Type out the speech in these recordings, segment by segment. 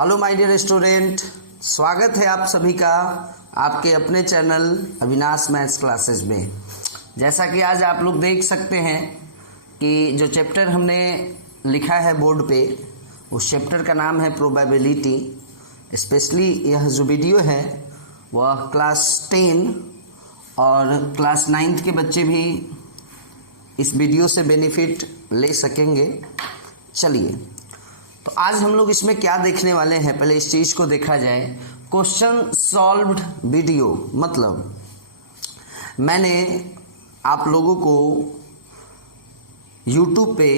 Hello my dear student, स्वागत है आप सभी का आपके अपने चैनल अविनाश मैथ्स क्लासेस में। जैसा कि आज आप लोग देख सकते हैं कि जो चैप्टर हमने लिखा है बोर्ड पे, उस चैप्टर का नाम है प्रोबेबिलिटी। स्पेशली यह जो वीडियो है वह क्लास 10 और क्लास 9 के बच्चे भी इस वीडियो से बेनिफिट ले सकेंगे। चलिए, तो आज हम लोग इसमें क्या देखने वाले हैं, पहले इस चीज को देखा जाए। क्वेश्चन सॉल्व्ड वीडियो मतलब मैंने आप लोगों को YouTube पे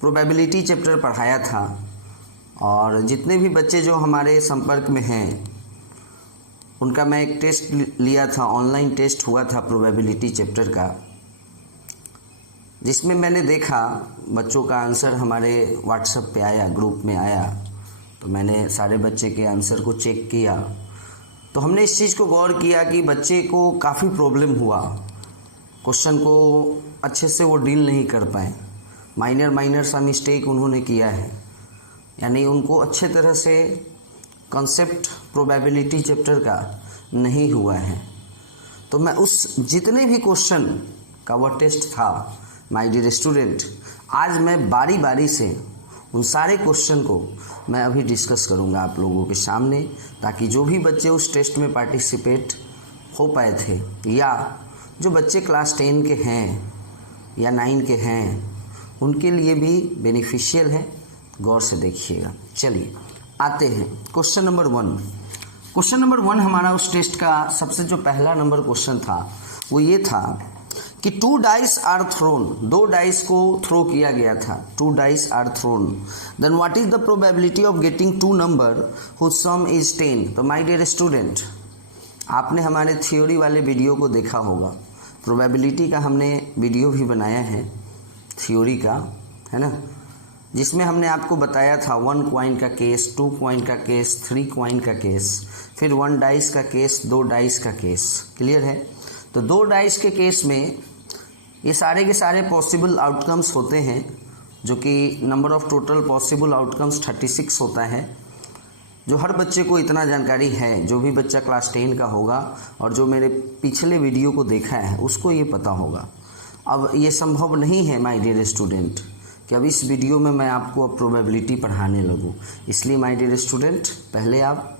प्रोबेबिलिटी चैप्टर पढ़ाया था और जितने भी बच्चे जो हमारे संपर्क में हैं उनका मैं एक टेस्ट लिया था, ऑनलाइन टेस्ट हुआ था प्रोबेबिलिटी चैप्टर का, जिसमें मैंने देखा बच्चों का आंसर हमारे व्हाट्सएप पे आया, ग्रुप में आया। तो मैंने सारे बच्चे के आंसर को चेक किया तो हमने इस चीज़ को गौर किया कि बच्चे को काफ़ी प्रॉब्लम हुआ, क्वेश्चन को अच्छे से वो डील नहीं कर पाए, माइनर सा मिस्टेक उन्होंने किया है, यानी उनको अच्छे तरह से कॉन्सेप्ट प्रोबेबिलिटी चैप्टर का नहीं हुआ है। तो मैं उस जितने भी क्वेश्चन का वह टेस्ट था माय डियर स्टूडेंट, आज मैं बारी बारी से उन सारे क्वेश्चन को मैं अभी डिस्कस करूंगा आप लोगों के सामने, ताकि जो भी बच्चे उस टेस्ट में पार्टिसिपेट हो पाए थे या जो बच्चे क्लास 10 के हैं या 9 के हैं उनके लिए भी बेनिफिशियल है। गौर से देखिएगा। चलिए आते हैं क्वेश्चन नंबर 1। क्वेश्चन नंबर 1 हमारा उस टेस्ट का सबसे जो पहला नंबर क्वेश्चन था वो ये था कि 2 डाइस आर थ्रोन, 2 डाइस को थ्रो किया गया था, 2 dice are thrown, then what is the probability of getting 2 number whose sum is 10। तो माय डियर स्टूडेंट, आपने हमारे थ्योरी वाले वीडियो को देखा होगा, प्रोबेबिलिटी का हमने वीडियो भी बनाया है थ्योरी का, है ना, जिसमें हमने आपको बताया था 1 कॉइन का केस, 2 कॉइन का केस, 3 कॉइन का केस, फिर 1 डाइस का केस, 2 डाइस का केस। क्लियर है? तो 2 डाइस के केस में ये सारे के सारे पॉसिबल आउटकम्स होते हैं, जो कि number of total possible outcomes 36 होता है, जो हर बच्चे को इतना जानकारी है। जो भी बच्चा क्लास 10 का होगा और जो मेरे पिछले वीडियो को देखा है उसको ये पता होगा। अब ये संभव नहीं है माय डियर स्टूडेंट कि अब इस वीडियो में मैं आपको अब प्रोबेबिलिटी पढ़ाने लगूँ, इसलिए माय डियर स्टूडेंट पहले आप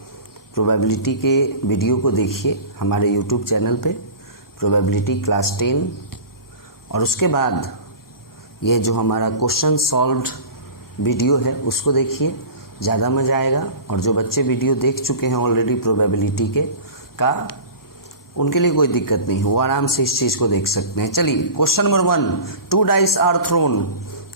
प्रोबेबिलिटी के वीडियो को देखिए हमारे यूट्यूब चैनल पे, प्रोबेबिलिटी क्लास 10, और उसके बाद ये जो हमारा क्वेश्चन सॉल्व्ड वीडियो है उसको देखिए, ज़्यादा मज़ा आएगा। और जो बच्चे वीडियो देख चुके हैं ऑलरेडी प्रोबेबिलिटी के का, उनके लिए कोई दिक्कत नहीं, वो आराम से इस चीज़ को देख सकते हैं। चलिए question number 1, 2 dice are thrown.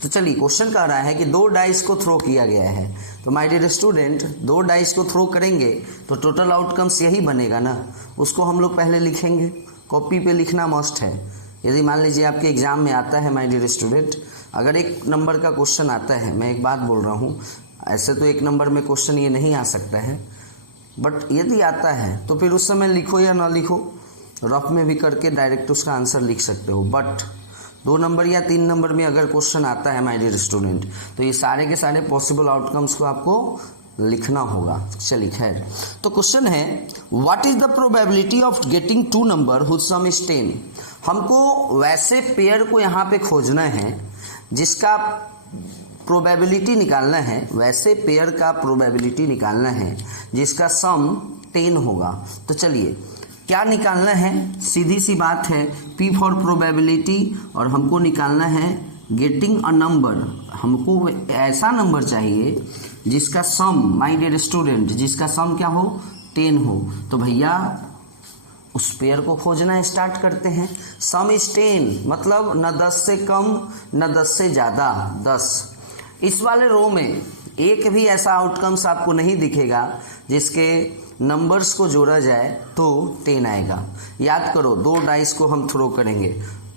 तो चलिए क्वेश्चन कह रहा है कि 2 डाइस को थ्रो किया गया है। तो माय डियर स्टूडेंट, 2 डाइस को थ्रो करेंगे तो टोटल आउटकम्स यही बनेगा ना, उसको हम लोग पहले लिखेंगे, कॉपी पे लिखना मस्ट है। यदि मान लीजिए आपके एग्जाम में आता है माय डियर स्टूडेंट, अगर 1 नंबर का क्वेश्चन आता है, मैं एक बात बोल रहा हूँ, ऐसे तो 1 नंबर में क्वेश्चन ये नहीं आ सकता है, बट यदि आता है तो फिर उस समय लिखो या ना लिखो, रफ में भी करके डायरेक्ट उसका आंसर लिख सकते हो। बट 2 नंबर या 3 नंबर में अगर क्वेश्चन आता है माय डियर स्टूडेंट, तो ये सारे के सारे पॉसिबल आउटकम्स को आपको लिखना होगा। चलिए खैर, तो क्वेश्चन है what is the probability of getting 2 number whose sum is 10। हमको वैसे पेयर को यहाँ पे खोजना है जिसका प्रोबेबिलिटी निकालना है, वैसे पेयर का प्रोबेबिलिटी निकालना है जिसका सम 10 होगा। तो चलिए क्या निकालना है, सीधी सी बात है, P फॉर प्रोबेबिलिटी, और हमको निकालना है गेटिंग अ नंबर। हमको ऐसा नंबर चाहिए जिसका सम, माय डियर स्टूडेंट, जिसका सम क्या हो, 10 हो। तो भैया उस पेयर को खोजना स्टार्ट करते हैं। सम इज 10 मतलब न 10 से कम न 10 से ज़्यादा, 10। इस वाले रो में एक भी ऐसा आउटकम्स आपको नहीं दिखेगा जिसके नंबर्स को जोड़ा जाए तो 10 आएगा। याद करो, 2 डाइस को हम थ्रो करेंगे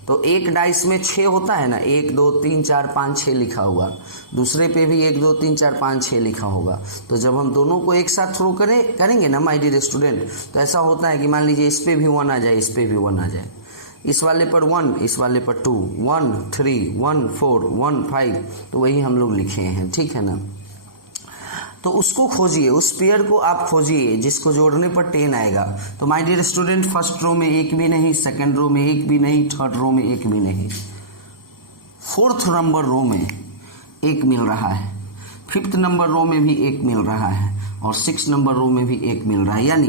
तो एक डाइस में 6 होता है ना, 1 2 3 4 5 6 लिखा हुआ, दूसरे पे भी 1 2 3 4 5 6 लिखा होगा। तो जब हम दोनों को एक साथ थ्रो करेंगे ना माय डियर स्टूडेंट, तो ऐसा होता है कि मान लीजिए इस पे भी 1 आ जाए, इस पे भी 1 आ जाए, इस वाले पर 1, इस वाले पर 2, 1 3 1 4 1 5, तो वही हम लोग लिखे हैं, ठीक है ना। तो उसको खोजिए, उस पेयर को आप खोजिए जिसको जोड़ने पर 10 आएगा। तो my dear student, first row में एक भी नहीं, सेकंड रो में एक भी नहीं, थर्ड रो में एक भी नहीं, फोर्थ नंबर रो में एक मिल रहा है, फिफ्थ नंबर रो में भी एक मिल रहा है और सिक्स नंबर रो में भी एक मिल रहा है। यानी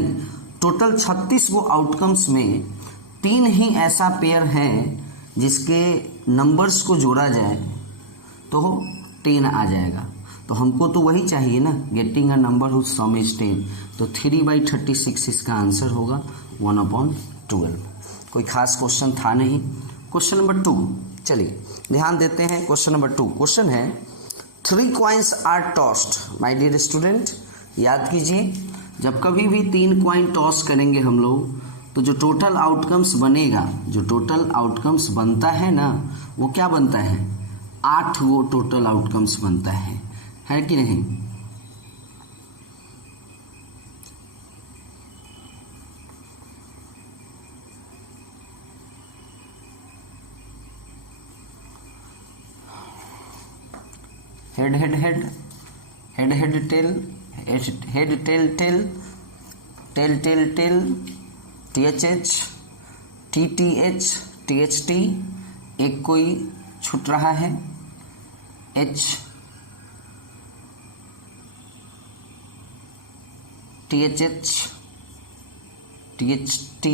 टोटल 36 वो आउटकम्स में 3 ही ऐसा पेयर है जिसके नंबर्स को जोड़ा जाए तो 10 आ जाएगा। तो हमको तो वही चाहिए ना, getting a number whose sum is 10। तो 3/36 इसका आंसर होगा 1/12। कोई खास क्वेश्चन था नहीं। क्वेश्चन नंबर 2, चलिए ध्यान देते हैं। क्वेश्चन नंबर 2 क्वेश्चन है 3 coins are tossed. My dear student, याद कीजिए, जब कभी भी 3 कॉइन टॉस करेंगे हम लोग तो जो टोटल आउटकम्स बनेगा, जो टोटल आउटकम्स बनता है ना, वो क्या बनता है, 8 वो टोटल आउटकम्स बनता है कि नहीं। Head head head, head head tail, head tail tail, tail tail tail, THH, TTH, THT, एक कोई छूट रहा है, H, THH, THT,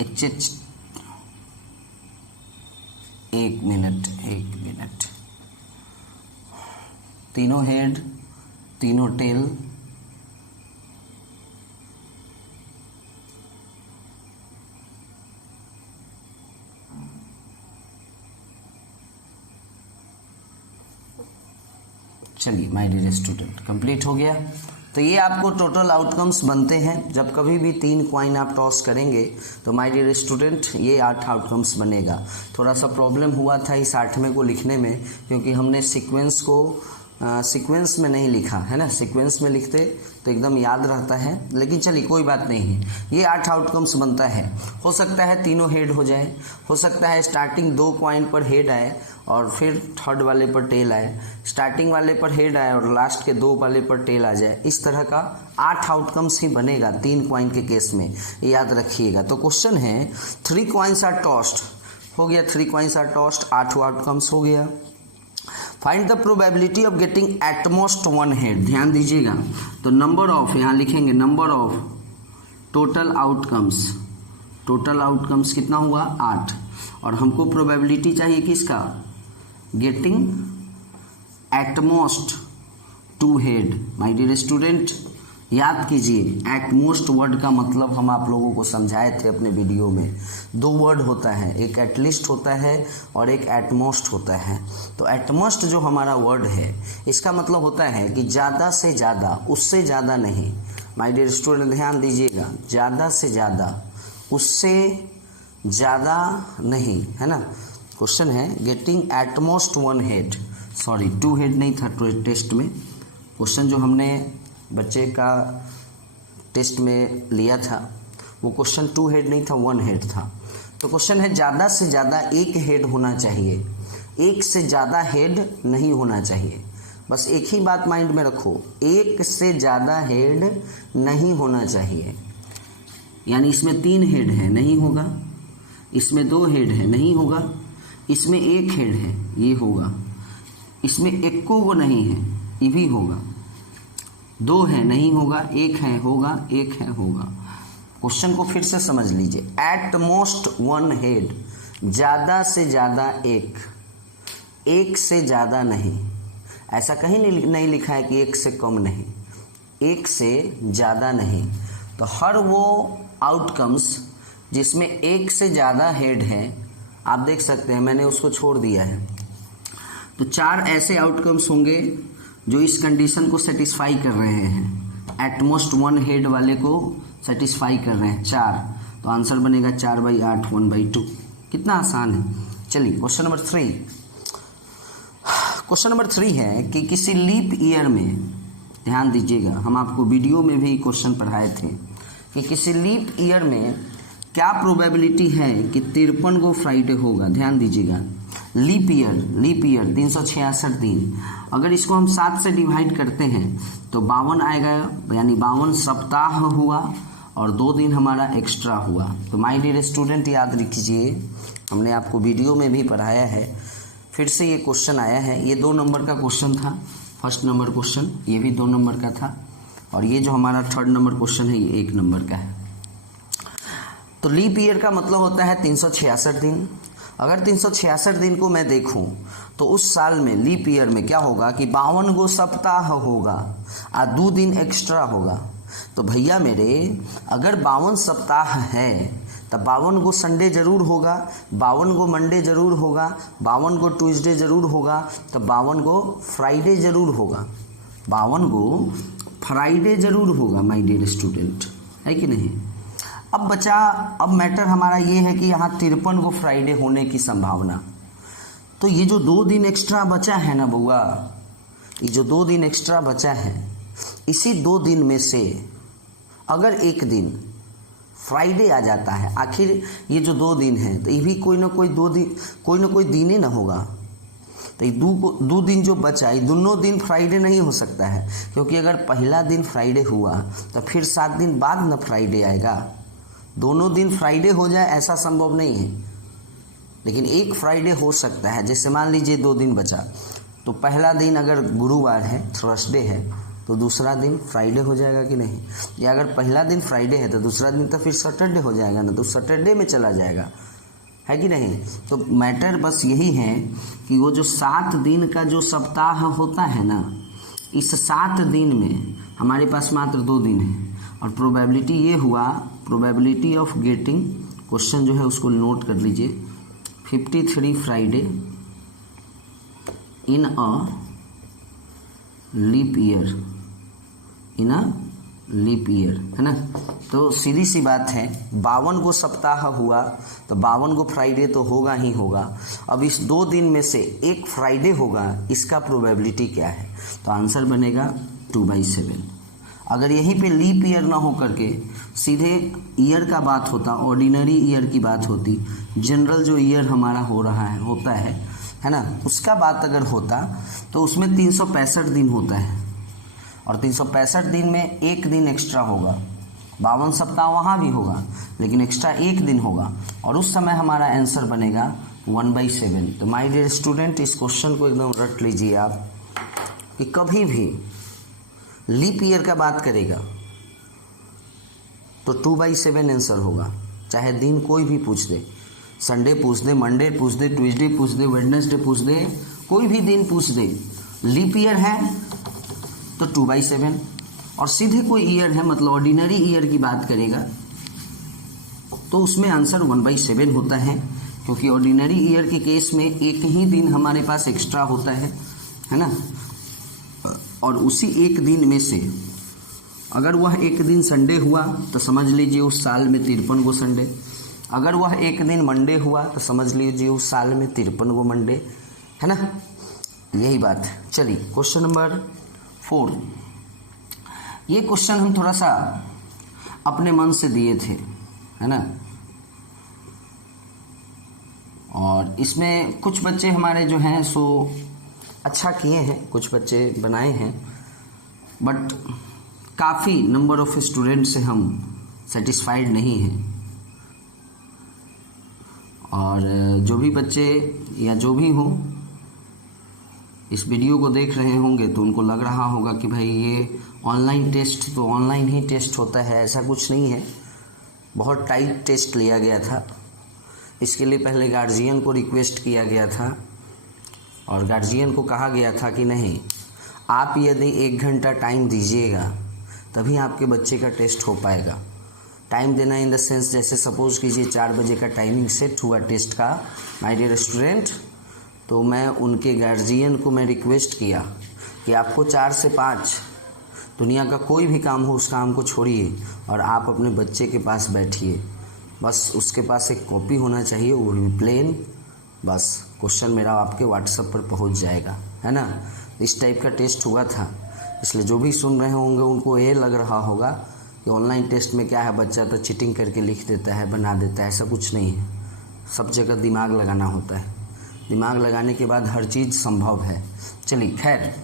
HH। एक मिनट, तीनों हेड, तीनों टेल, चलिए माय डियर स्टूडेंट, कंप्लीट हो गया। तो ये आपको टोटल आउटकम्स बनते हैं। जब कभी भी 3 कॉइन आप टॉस करेंगे तो माय डियर स्टूडेंट ये 8 आउटकम्स बनेगा। थोड़ा सा प्रॉब्लम हुआ था इस 8वें को लिखने में, क्योंकि हमने सीक्वेंस को सीक्वेंस में नहीं लिखा है ना। सीक्वेंस में लिखते तो एकदम याद रहता है, लेकिन चलिए कोई बात नहीं है। ये 8 आउटकम्स बनता है। हो सकता है तीनों हेड हो जाए, हो सकता है स्टार्टिंग 2 कॉइन पर हेड आए और फिर थर्ड वाले पर टेल आए, स्टार्टिंग वाले पर हेड आए और लास्ट के 2 वाले पर टेल आ जाए। इस तरह का 8 आउटकम्स ही बनेगा 3 कॉइन के केस में, याद रखिएगा। तो क्वेश्चन है 3 कॉइन्स आर टॉस्ड, हो गया 3 कॉइन्स आर टॉस्ड, 8 आउटकम्स हो गया। Find the probability of getting at most 1 head. ध्यान दीजिएगा, तो नंबर ऑफ, यहाँ लिखेंगे number of total outcomes. Total outcomes कितना हुआ, 8, और हमको प्रोबेबिलिटी चाहिए किसका, getting at most 2 head. My dear student, याद कीजिए, एट मोस्ट वर्ड का मतलब हम आप लोगों को समझाए थे अपने वीडियो में। 2 वर्ड होता है, एक एटलीस्ट होता है और एक एटमोस्ट होता है। तो एटमोस्ट जो हमारा वर्ड है, इसका मतलब होता है कि ज़्यादा से ज़्यादा, उससे ज़्यादा नहीं। माय डियर स्टूडेंट ध्यान दीजिएगा, ज़्यादा से ज़्यादा, उससे ज़्यादा नहीं, है ना। क्वेश्चन है getting at most 1 head, sorry 2 head नहीं था टेस्ट में। क्वेश्चन जो हमने बच्चे का टेस्ट में लिया था वो क्वेश्चन 2 हेड नहीं था, 1 हेड था। तो क्वेश्चन है ज़्यादा से ज़्यादा 1 हेड होना चाहिए, 1 से ज़्यादा हेड नहीं होना चाहिए। बस एक ही बात माइंड में रखो, 1 से ज़्यादा हेड नहीं होना चाहिए। यानी इसमें 3 हेड है, नहीं होगा। इसमें 2 हेड है, नहीं होगा। इसमें 1 हेड है, ये होगा। इसमें 1 को नहीं है, ये भी होगा। 2 है, नहीं होगा। 1 है, होगा। 1 है, होगा। क्वेश्चन को फिर से समझ लीजिए, एट मोस्ट 1 हेड, ज़्यादा से ज़्यादा 1, 1 से ज़्यादा नहीं। ऐसा कहीं नहीं लिखा है कि 1 से कम नहीं, 1 से ज़्यादा नहीं। तो हर वो आउटकम्स जिसमें 1 से ज़्यादा हेड है, आप देख सकते हैं मैंने उसको छोड़ दिया है। तो 4 ऐसे आउटकम्स होंगे जो इस कंडीशन को सेटिस्फाई कर रहे हैं, एटमोस्ट 1 हेड वाले को सेटिस्फाई कर रहे हैं 4। तो आंसर बनेगा 4/8, 1/2। कितना आसान है। चलिए क्वेश्चन नंबर 3। क्वेश्चन नंबर 3 है कि किसी लीप ईयर में, ध्यान दीजिएगा, हम आपको वीडियो में भी क्वेश्चन पढ़ाए थे कि किसी लीप ईयर में क्या प्रोबेबिलिटी है कि 53 गो फ्राइडे होगा। ध्यान दीजिएगा, लीप ईयर 366 दिन, अगर इसको हम 7 से डिवाइड करते हैं तो 52 आएगा, यानी 52 सप्ताह हुआ और 2 दिन हमारा एक्स्ट्रा हुआ। तो माय डियर स्टूडेंट याद रखिए, हमने आपको वीडियो में भी पढ़ाया है, फिर से ये क्वेश्चन आया है। ये 2 नंबर का क्वेश्चन था, फर्स्ट नंबर क्वेश्चन, ये भी 2 नंबर का था, और ये जो हमारा 3rd नंबर क्वेश्चन है ये 1 नंबर का है। तो लीप ईयर का मतलब होता है 366 दिन। अगर 366 दिन को मैं देखूं तो उस साल में लीप ईयर में क्या होगा कि 52 गो सप्ताह होगा और 2 दिन एक्स्ट्रा होगा। तो भैया मेरे अगर 52 सप्ताह है तब 52 गो संडे जरूर होगा, 52 गो मंडे जरूर होगा, 52 गो ट्यूसडे जरूर होगा, तब 52 गो फ्राइडे जरूर होगा, 52 गो फ्राइडे जरूर होगा माय डियर स्टूडेंट, है कि नहीं। अब मैटर हमारा ये है कि यहाँ 53 गो फ्राइडे होने की संभावना। तो ये जो 2 दिन एक्स्ट्रा बचा है ना बउआ, ये जो 2 दिन एक्स्ट्रा बचा है, इसी 2 दिन में से अगर एक दिन फ्राइडे आ जाता है, आखिर ये जो 2 दिन है तो ये भी कोई ना कोई दिन ही ना होगा। तो ये 2 दिन जो बचा, ये दोनों दिन फ्राइडे नहीं हो सकता है, क्योंकि अगर पहला दिन फ्राइडे हुआ तो फिर 7 दिन बाद ना फ्राइडे आएगा। दोनों दिन फ्राइडे हो जाए ऐसा संभव नहीं है, लेकिन एक फ्राइडे हो सकता है। जैसे मान लीजिए 2 दिन बचा, तो पहला दिन अगर गुरुवार है, थर्सडे है, तो दूसरा दिन फ्राइडे हो जाएगा कि नहीं। या अगर पहला दिन फ्राइडे है तो दूसरा दिन तो फिर सैटरडे हो जाएगा ना, तो सैटरडे में चला जाएगा, है कि नहीं। तो मैटर बस यही है कि वो जो 7 दिन का जो सप्ताह होता है ना, इस 7 दिन में हमारे पास मात्र 2 दिन है, और प्रोबेबिलिटी ये हुआ, प्रोबेबिलिटी ऑफ गेटिंग, क्वेश्चन जो है उसको नोट कर लीजिए, 53 Friday in a leap year, in a leap year, है ना। तो सीधी सी बात है, 52 गो सप्ताह हुआ तो 52 गो फ्राइडे तो होगा ही होगा। अब इस 2 दिन में से एक फ्राइडे होगा, इसका प्रोबेबिलिटी क्या है, तो आंसर बनेगा 2/7। अगर यहीं पे लीप ईयर ना हो करके सीधे ईयर का बात होता, ऑर्डिनरी ईयर की बात होती, जनरल जो ईयर हमारा होता है ना, उसका बात अगर होता तो उसमें 365 दिन होता है, और 365 दिन में एक दिन एक्स्ट्रा होगा। 52 सप्ताह वहाँ भी होगा, लेकिन एक्स्ट्रा एक दिन होगा, और उस समय हमारा आंसर बनेगा 1/7। तो माय डियर स्टूडेंट, इस क्वेश्चन को एकदम रट लीजिए आप, कि कभी भी लीप ईयर का बात करेगा तो 2/7 आंसर होगा, चाहे दिन कोई भी पूछ दे, संडे पूछ दे, मंडे पूछ दे, ट्यूसडे पूछ दे, वेडनेसडे पूछ दे, कोई भी दिन पूछ दे, लीप ईयर है तो 2/7। और सीधे कोई ईयर है, मतलब ऑर्डिनरी ईयर की बात करेगा तो उसमें आंसर 1/7 होता है, क्योंकि ऑर्डिनरी ईयर के केस में एक ही दिन हमारे पास एक्स्ट्रा होता है ना। और उसी एक दिन में से अगर वह एक दिन संडे हुआ तो समझ लीजिए उस साल में 53 गो संडे, अगर वह एक दिन मंडे हुआ तो समझ लीजिए उस साल में 53 गो मंडे, है ना। यही बात है। चलिए क्वेश्चन नंबर 4, ये क्वेश्चन हम थोड़ा सा अपने मन से दिए थे, है ना, और इसमें कुछ बच्चे हमारे जो हैं सो अच्छा किए हैं, कुछ बच्चे बनाए हैं, बट काफ़ी नंबर ऑफ स्टूडेंट से हम सेटिस्फाइड नहीं हैं। और जो भी बच्चे या जो भी हो इस वीडियो को देख रहे होंगे तो उनको लग रहा होगा कि भाई ये ऑनलाइन टेस्ट तो ऑनलाइन ही टेस्ट होता है, ऐसा कुछ नहीं है। बहुत टाइट टेस्ट लिया गया था, इसके लिए पहले गार्जियन को रिक्वेस्ट किया गया था, और गार्जियन को कहा गया था कि नहीं, आप यदि 1 घंटा टाइम दीजिएगा तभी आपके बच्चे का टेस्ट हो पाएगा। टाइम देना इन द सेंस, जैसे सपोज कीजिए 4 बजे का टाइमिंग सेट हुआ टेस्ट का माय डियर स्टूडेंट, तो मैं उनके गार्जियन को मैं रिक्वेस्ट किया कि आपको 4 से 5 दुनिया का कोई भी काम हो उस काम को छोड़िए और आप अपने बच्चे के पास बैठिए, बस उसके पास एक कॉपी होना चाहिए, वो भी प्लेन, बस क्वेश्चन मेरा आपके व्हाट्सएप पर पहुंच जाएगा, है ना। इस टाइप का टेस्ट हुआ था, इसलिए जो भी सुन रहे होंगे उनको ये लग रहा होगा कि ऑनलाइन टेस्ट में क्या है, बच्चा तो चीटिंग करके लिख देता है, बना देता है, ऐसा कुछ नहीं है। सब जगह दिमाग लगाना होता है। दिमाग लगाने के बाद हर चीज़ संभव है। चलिए खैर,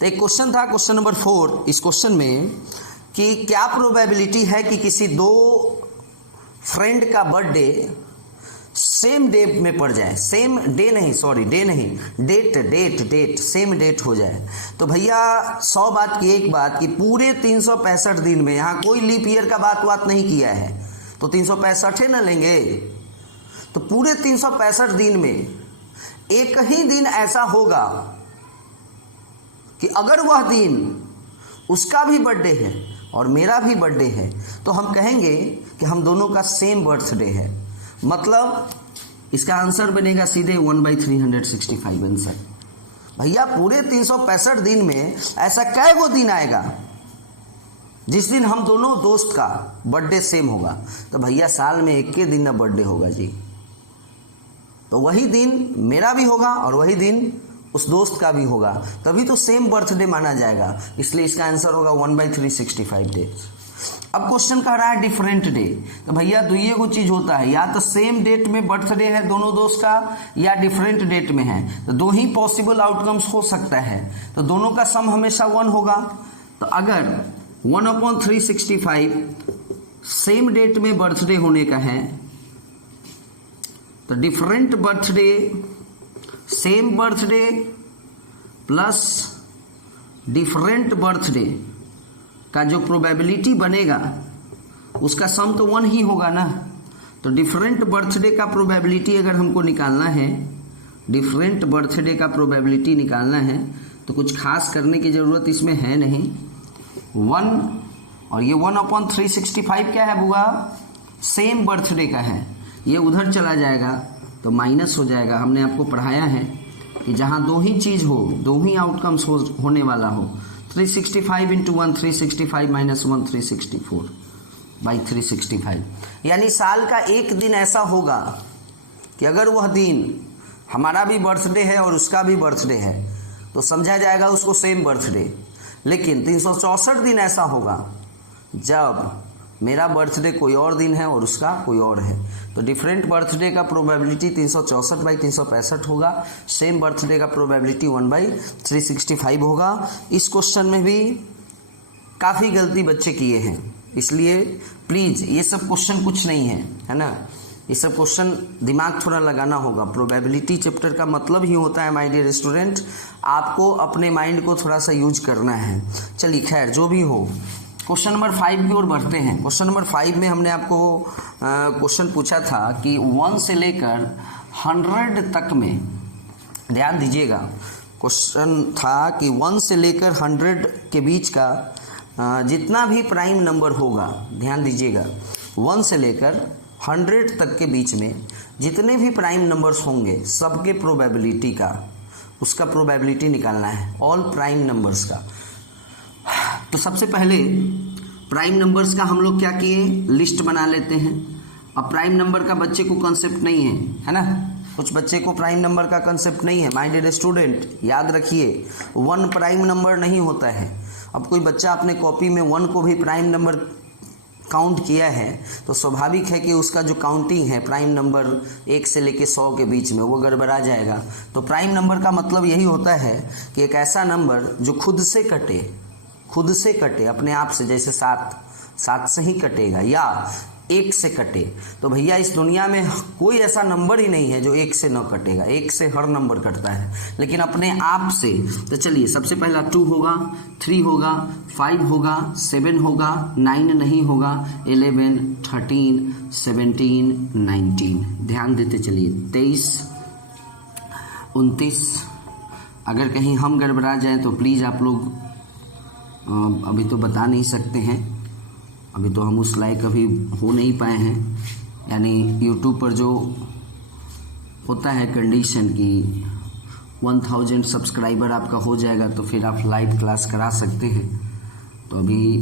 तो एक क्वेश्चन था, क्वेश्चन नंबर 4। इस क्वेश्चन में कि क्या प्रोबेबिलिटी है कि किसी दो फ्रेंड का बर्थडे सेम डे में पड़ जाए, सेम डे नहीं, सॉरी डे नहीं, डेट सेम डेट हो जाए। तो भैया 100 बात की एक बात कि पूरे 365 दिन में, यहाँ कोई लीप ईयर का बात नहीं किया है, तो 365 है ना लेंगे। तो पूरे 365 दिन में एक ही दिन ऐसा होगा कि अगर वह दिन उसका भी बर्थडे है और मेरा भी बर्थडे है, तो हम कहेंगे कि हम दोनों का सेम बर्थडे है। मतलब इसका आंसर बनेगा सीधे 1/365 आंसर। भैया पूरे 365 दिन में ऐसा कै गो दिन आएगा जिस दिन हम दोनों दोस्त का बर्थडे सेम होगा? तो भैया साल में एक के दिन ना बर्थडे होगा जी, तो वही दिन मेरा भी होगा और वही दिन उस दोस्त का भी होगा, तभी तो सेम बर्थडे माना जाएगा। इसलिए इसका आंसर होगा 1/365 डेज। अब क्वेश्चन कह रहा है डिफरेंट डे। तो भैया दुइये को चीज होता है, या तो सेम डेट में बर्थडे है दोनों दोस्त का, या डिफरेंट डेट में है। तो दो ही पॉसिबल आउटकम्स हो सकता है, तो दोनों का सम हमेशा 1 होगा। तो अगर 1/365 सेम डेट में बर्थडे होने का है, तो different birthday, same birthday plus different birthday का जो प्रोबेबिलिटी बनेगा उसका सम तो 1 ही होगा ना। तो डिफरेंट बर्थडे का प्रोबेबिलिटी अगर हमको निकालना है, डिफरेंट बर्थडे का प्रोबेबिलिटी निकालना है, तो कुछ खास करने की ज़रूरत इसमें है नहीं। 1 और ये 1/365 क्या है बुआ? सेम बर्थडे का है। ये उधर चला जाएगा तो माइनस हो जाएगा। हमने आपको पढ़ाया है कि जहाँ दो ही चीज़ हो, दो ही आउटकम्स होने वाला हो, 365 × 1 365 - 1 364/365। यानी साल का एक दिन ऐसा होगा कि अगर वह दिन हमारा भी बर्थडे है और उसका भी बर्थडे है तो समझा जाएगा उसको सेम बर्थडे। लेकिन 364 दिन ऐसा होगा जब मेरा बर्थडे कोई और दिन है और उसका कोई और है। तो डिफरेंट बर्थडे का प्रोबेबिलिटी 364/365 होगा, सेम बर्थडे का प्रोबेबिलिटी 1/365 होगा। इस क्वेश्चन में भी काफ़ी गलती बच्चे किए हैं, इसलिए प्लीज़ ये सब क्वेश्चन कुछ नहीं है ना। ये सब क्वेश्चन दिमाग थोड़ा लगाना होगा। प्रोबेबिलिटी चैप्टर का मतलब ही होता है माय डियर स्टूडेंट, आपको अपने माइंड को थोड़ा सा यूज करना है। चलिए खैर जो भी हो, क्वेश्चन नंबर 5 की ओर बढ़ते हैं। क्वेश्चन नंबर 5 में हमने आपको क्वेश्चन पूछा था कि 1 से लेकर 100 तक में, ध्यान दीजिएगा, क्वेश्चन था कि 1 से लेकर 100 के बीच का जितना भी प्राइम नंबर होगा, ध्यान दीजिएगा, 1 से लेकर 100 तक के बीच में जितने भी प्राइम नंबर्स होंगे सबके प्रोबेबिलिटी का, उसका प्रोबेबिलिटी निकालना है, ऑल प्राइम नंबर्स का। तो सबसे पहले प्राइम नंबर्स का हम लोग क्या किए, लिस्ट बना लेते हैं। अब प्राइम नंबर का बच्चे को कंसेप्ट नहीं है ना, कुछ बच्चे को प्राइम नंबर का कंसेप्ट नहीं है। माय डियर स्टूडेंट याद रखिए, 1 प्राइम नंबर नहीं होता है। अब कोई बच्चा अपने कॉपी में 1 को भी प्राइम नंबर काउंट किया है तो स्वाभाविक है कि उसका जो काउंटिंग है प्राइम नंबर 1 से लेकर 100 के बीच में वो गड़बड़ा जाएगा। तो प्राइम नंबर का मतलब यही होता है कि एक ऐसा नंबर जो खुद से कटे अपने आप से, जैसे 7 से ही कटेगा या 1 से कटे। तो भैया इस दुनिया में कोई ऐसा नंबर ही नहीं है जो 1 से न कटेगा, 1 से हर नंबर कटता है, लेकिन अपने आप से। तो चलिए सबसे पहला 2 होगा, 3 होगा, 5 होगा, 7 होगा, 9 नहीं होगा, 11, 13, 17, 19। ध्यान देते चलिए, 23, 29। अगर कहीं हम गड़बड़ा जाएं तो प्लीज़ आप लोग अभी तो बता नहीं सकते हैं, अभी तो हम उस लायक अभी हो नहीं पाए हैं। यानी यूट्यूब पर जो होता है कंडीशन कि 1000 सब्सक्राइबर आपका हो जाएगा तो फिर आप लाइव क्लास करा सकते हैं, तो अभी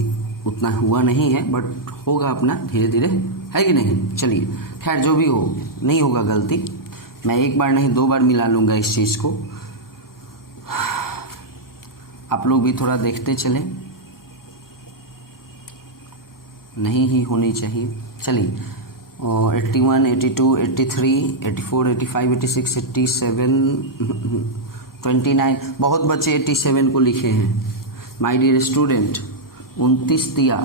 उतना हुआ नहीं है, बट होगा अपना धीरे धीरे, है कि नहीं। चलिए खैर जो भी हो, नहीं होगा गलती, मैं एक बार नहीं 2 बार मिला लूँगा इस चीज़ को। आप लोग भी थोड़ा देखते चलें, नहीं ही होनी चाहिए। चलिए और 81, 82, 83, 84, 85, 86, 87, 29, बहुत बच्चे 87 को लिखे हैं। माय डियर स्टूडेंट, 29 तिया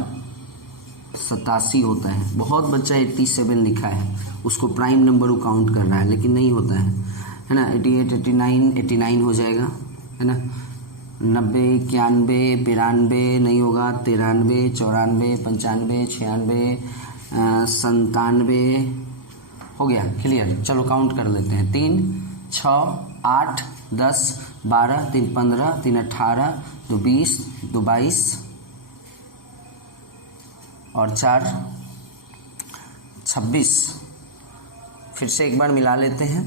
87 होता है। बहुत बच्चा 87 लिखा है, उसको प्राइम नंबर वो काउंट कर रहा है, लेकिन नहीं होता है ना। 88, 89, 89 हो जाएगा, है ना। 90, 91, 92 नहीं होगा, 93, 94, 95, 96, 97 हो गया। क्लियर, चलो काउंट कर लेते हैं। 3, 6, 8, 10, 12, 3, 15, 3, 18, 2, 20, 2, 22 और 4, 26। फिर से एक बार मिला लेते हैं,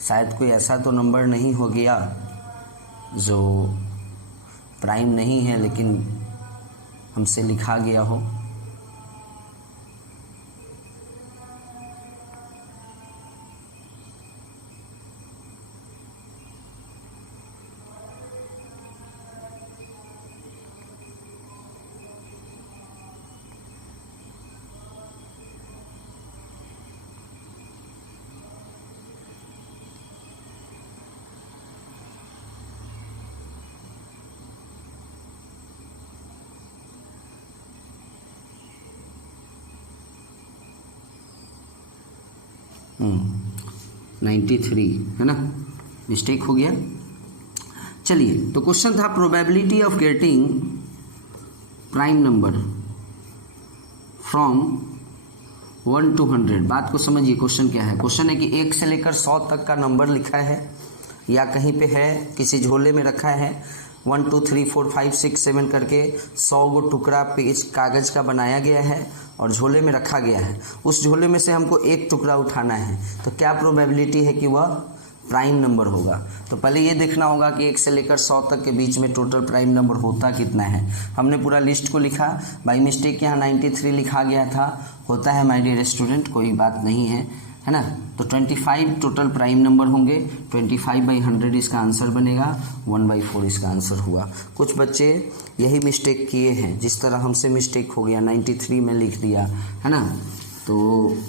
शायद कोई ऐसा तो नंबर नहीं हो गया जो प्राइम नहीं है लेकिन हमसे लिखा गया हो। हम्म, 93 है ना, मिस्टेक हो गया। चलिए, तो क्वेश्चन था probability of getting prime number from 1 to 100। बात को समझिए, क्वेश्चन क्या है। क्वेश्चन है कि 1 से लेकर 100 तक का नंबर लिखा है या कहीं पे है, किसी झोले में रखा है। 1 2 3 4 5 6 7 करके 100 गो टुकड़ा पेज कागज का बनाया गया है और झोले में रखा गया है। उस झोले में से हमको एक टुकड़ा उठाना है, तो क्या प्रोबेबिलिटी है कि वह प्राइम नंबर होगा। तो पहले ये देखना होगा कि 1 से लेकर 100 तक के बीच में टोटल प्राइम नंबर होता कितना है। हमने पूरा लिस्ट को लिखा, बाई मिस्टेक यहाँ 93 लिखा गया था, होता है माय डियर स्टूडेंट, कोई बात नहीं है ना। तो 25 टोटल प्राइम नंबर होंगे। 25/100 इसका आंसर बनेगा, 1/4 इसका आंसर हुआ। कुछ बच्चे यही मिस्टेक किए हैं, जिस तरह हमसे मिस्टेक हो गया, 93 में लिख दिया, है ना। तो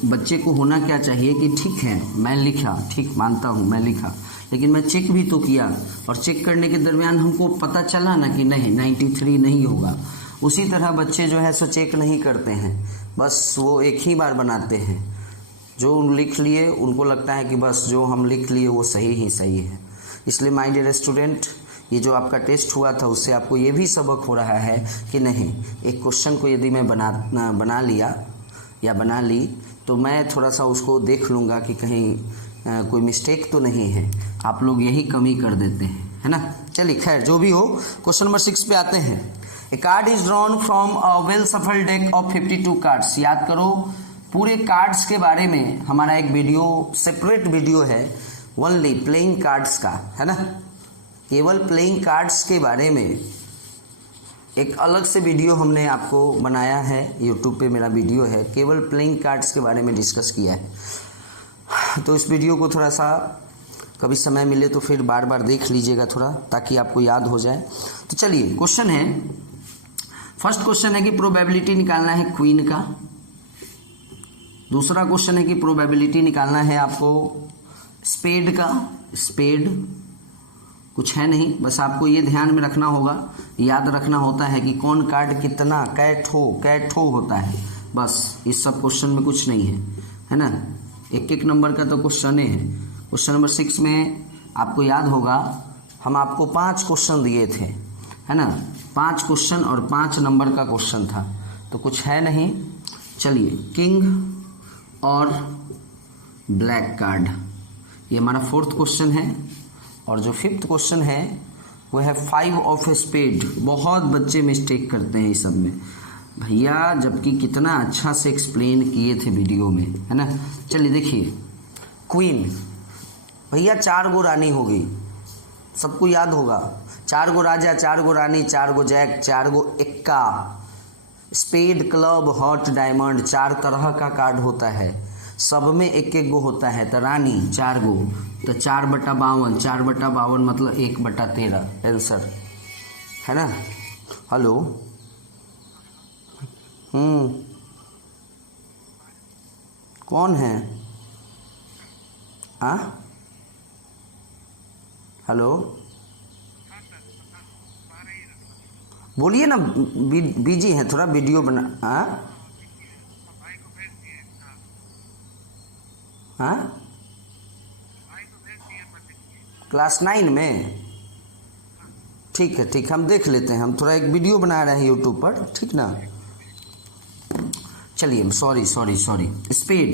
बच्चे को होना क्या चाहिए कि ठीक है मैं लिखा, ठीक मानता हूँ मैं लिखा, लेकिन मैं चेक भी तो किया, और चेक करने के दरमियान हमको पता चला ना कि नहीं 93 नहीं होगा। उसी तरह बच्चे जो है सो चेक नहीं करते हैं, बस वो एक ही बार बनाते हैं। जो लिख लिए उनको लगता है कि बस जो हम लिख लिए वो सही ही सही है। इसलिए माय डियर स्टूडेंट, ये जो आपका टेस्ट हुआ था उससे आपको ये भी सबक हो रहा है कि नहीं, एक क्वेश्चन को यदि मैं बना लिया या बना ली तो मैं थोड़ा सा उसको देख लूँगा कि कहीं कोई मिस्टेक तो नहीं है। आप लोग यही कमी कर देते हैं, है ना। चलिए खैर जो भी हो, क्वेश्चन नंबर 6 पे आते हैं। A card is drawn from a well shuffled deck of 52 cards. याद करो, पूरे कार्ड्स के बारे में हमारा एक वीडियो, सेपरेट वीडियो है ओनली प्लेइंग कार्ड्स का, है ना। केवल प्लेइंग कार्ड्स के बारे में एक अलग से वीडियो हमने आपको बनाया है, यूट्यूब पे मेरा वीडियो है, केवल प्लेइंग कार्ड्स के बारे में डिस्कस किया है। तो इस वीडियो को थोड़ा सा कभी समय मिले तो फिर बार बार देख लीजिएगा थोड़ा, ताकि आपको याद हो जाए। तो चलिए क्वेश्चन है, फर्स्ट क्वेश्चन है कि प्रोबेबिलिटी निकालना है क्वीन का। दूसरा क्वेश्चन है कि प्रोबेबिलिटी निकालना है आपको स्पेड का। स्पेड कुछ है नहीं, बस आपको ये ध्यान में रखना होगा, याद रखना होता है कि कौन कार्ड कितना कैठो होता है, बस इस सब क्वेश्चन में कुछ नहीं है ना। एक एक नंबर का तो क्वेश्चन है। क्वेश्चन नंबर 6 में आपको याद होगा हम आपको 5 क्वेश्चन दिए थे, है ना। 5 क्वेश्चन और 5 नंबर का क्वेश्चन था, तो कुछ है नहीं। चलिए, किंग और ब्लैक कार्ड, ये हमारा 4th क्वेश्चन है। और जो 5th क्वेश्चन है वो है 5 ऑफ स्पेड। बहुत बच्चे मिस्टेक करते हैं इस सब में भैया, जबकि कितना अच्छा से एक्सप्लेन किए थे वीडियो में, है ना। चलिए देखिए, क्वीन भैया 4 गो रानी होगी, सबको याद होगा। 4 गो राजा, 4 गो रानी, 4 गो जैक, 4 गो एक्का, स्पेड, क्लब, हॉट, डायमंड, 4 तरह का कार्ड होता है, सब में एक एक गो होता है। तो रानी 4 गो, तो 4/52, 4/52 मतलब 1/13 आंसर, है ना। हेलो, कौन है? हाँ, हेलो, बोलिए ना, बिजी हैं थोड़ा, वीडियो बना। हाँ हाँ, क्लास 9 में। ठीक है, ठीक, हम देख लेते हैं, हम थोड़ा एक वीडियो बना रहे हैं यूट्यूब पर, ठीक ना। चलिए, सॉरी सॉरी सॉरी। स्पेड,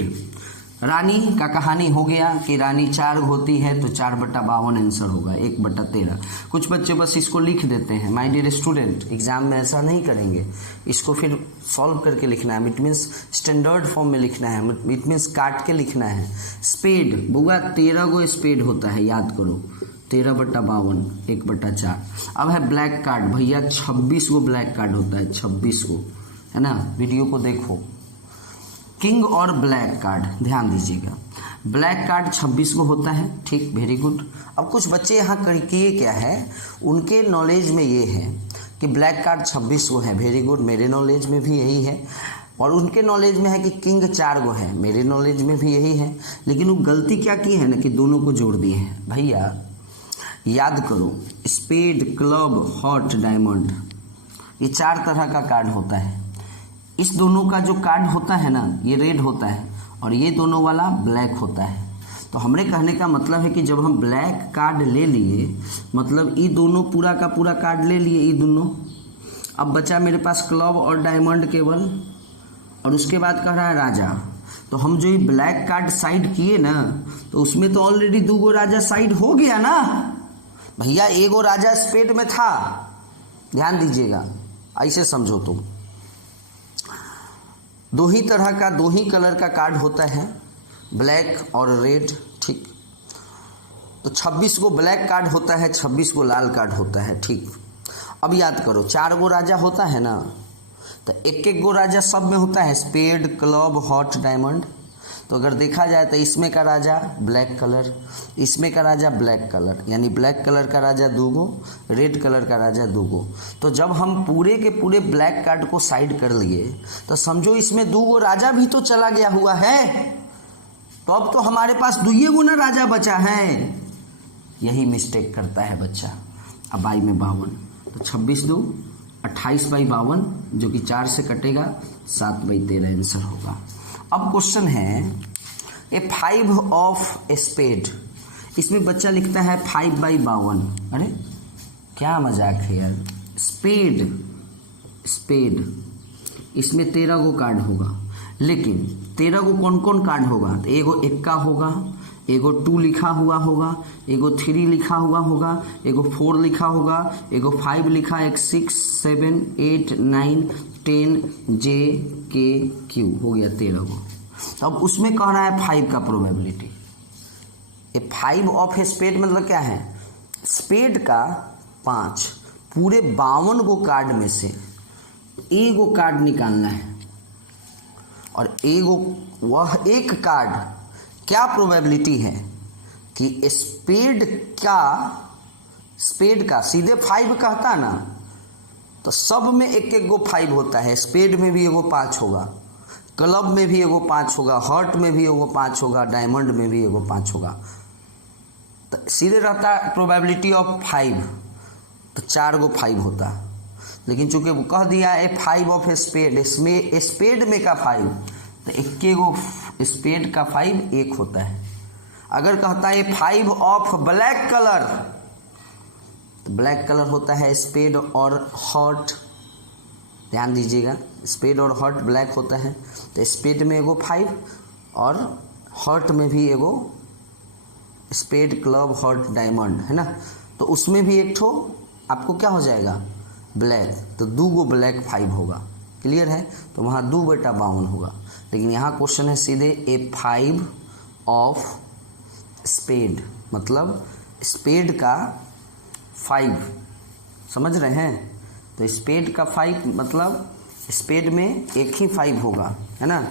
रानी का कहानी हो गया कि रानी 4 होती है तो 4/52 आंसर होगा, 1/13। कुछ बच्चे बस इसको लिख देते हैं। माय डियर स्टूडेंट, एग्जाम में ऐसा नहीं करेंगे, इसको फिर सॉल्व करके लिखना है। इट मीन्स स्टैंडर्ड फॉर्म में लिखना है, इट मीन्स काट के लिखना है। स्पेड बुआ 13 गो स्पेड होता है, याद करो, 13/52, 1/4। अब है ब्लैक कार्ड, भैया 26 गो ब्लैक कार्ड होता है, 26 गो, है ना। वीडियो को देखो। किंग और ब्लैक कार्ड, ध्यान दीजिएगा, ब्लैक कार्ड 26 को होता है, ठीक, वेरी गुड। अब कुछ बच्चे यहाँ किए क्या है, उनके नॉलेज में ये है कि ब्लैक कार्ड 26 को है, वेरी गुड, मेरे नॉलेज में भी यही है। और उनके नॉलेज में है कि किंग 4 को है, मेरे नॉलेज में भी यही है। लेकिन वो गलती क्या की है ना कि दोनों को जोड़ दिए हैं। भैया याद करो, स्पेड, क्लब, हॉट, डायमंड, ये 4 तरह का कार्ड होता है। इस दोनों का जो कार्ड होता है ना, ये रेड होता है और ये दोनों वाला ब्लैक होता है। तो हमरे कहने का मतलब है कि जब हम ब्लैक कार्ड ले लिए, मतलब ये दोनों पूरा का पूरा कार्ड ले लिए, ये दोनों। अब बचा मेरे पास क्लब और डायमंड केवल, और उसके बाद कह रहा है राजा। तो हम जो ये ब्लैक कार्ड साइड किए ना, तो उसमें तो ऑलरेडी 2 गो राजा साइड हो गया ना भैया, 1 गो राजा स्पेड में था, ध्यान दीजिएगा, ऐसे समझो तुम। 2 ही तरह का, 2 ही कलर का कार्ड होता है, ब्लैक और रेड, ठीक। तो 26 को ब्लैक कार्ड होता है, 26 को लाल कार्ड होता है, ठीक। अब याद करो, 4 गो राजा होता है ना, तो 1-1 गो राजा सब में होता है, स्पेड, क्लब, हॉट, डायमंड। तो अगर देखा जाए तो इसमें का राजा ब्लैक कलर, इसमें का राजा ब्लैक कलर, यानी ब्लैक कलर का राजा 2 गो, रेड कलर का राजा 2 गो। तो जब हम पूरे के पूरे ब्लैक कार्ड को साइड कर लिए, तो समझो इसमें 2 गो राजा भी तो चला गया हुआ है। तो अब तो हमारे पास 2 गुना राजा बचा है। यही मिस्टेक करता है बच्चा। अब 52, तो 26×2 28/52, जो कि 4 से कटेगा, 7/13 आंसर होगा। अब क्वेश्चन है ए 5 ऑफ स्पेड, इसमें बच्चा लिखता है 5/52। अरे क्या मजाक है यार। स्पेड, स्पेड, इसमें 13 गो कार्ड होगा, लेकिन 13 गो कौन कौन कार्ड होगा, तो एगो 1 होगा, एगो 2 लिखा हुआ होगा, एगो 3 लिखा हुआ होगा, एगो 4 लिखा होगा, एगो 5 लिखा, एक 6, 7, 8, 9, 10 J K Q, हो गया 13 गो। अब उसमें कह रहा है 5 का प्रोबेबिलिटी। ये 5 ऑफ स्पेड मतलब क्या है, स्पेड का 5, पूरे 52 गो कार्ड में से एगो कार्ड निकालना है, और एगो वह एक कार्ड, क्या प्रोबेबिलिटी है कि स्पेड का सीधे 5 कहता ना, तो सब में 1-1 गो 5 होता है। स्पेड में भी एगो 5 होगा, क्लब में भी एगो 5 होगा, हॉट में भी एगो 5 होगा, डायमंड में भी एगो 5 होगा। तो सीधे रहता प्रोबेबिलिटी ऑफ 5, तो 4 गो 5 होता। लेकिन चूंकि वो कह दिया है 5 ऑफ स्पेड, इसमें स्पेड में का 5, तो 1 गो स्पेड का 5 1 होता है। अगर कहता है 5 ऑफ ब्लैक कलर, तो ब्लैक कलर होता है स्पेड और हॉट, ध्यान दीजिएगा, स्पेड और हॉट ब्लैक होता है। तो स्पेड में एगो 5 और हॉट में भी एगो, स्पेड, क्लब, हॉट, डायमंड, है ना। तो उसमें भी एक ठो आपको क्या हो जाएगा, ब्लैक, तो 2 गो ब्लैक 5 होगा, क्लियर है। तो वहाँ 2/52 होगा। लेकिन यहाँ क्वेश्चन है सीधे ए 5 ऑफ स्पेड, मतलब स्पेड का 5, समझ रहे हैं। तो स्पेड का 5 मतलब स्पेड में एक ही 5 होगा, है ना,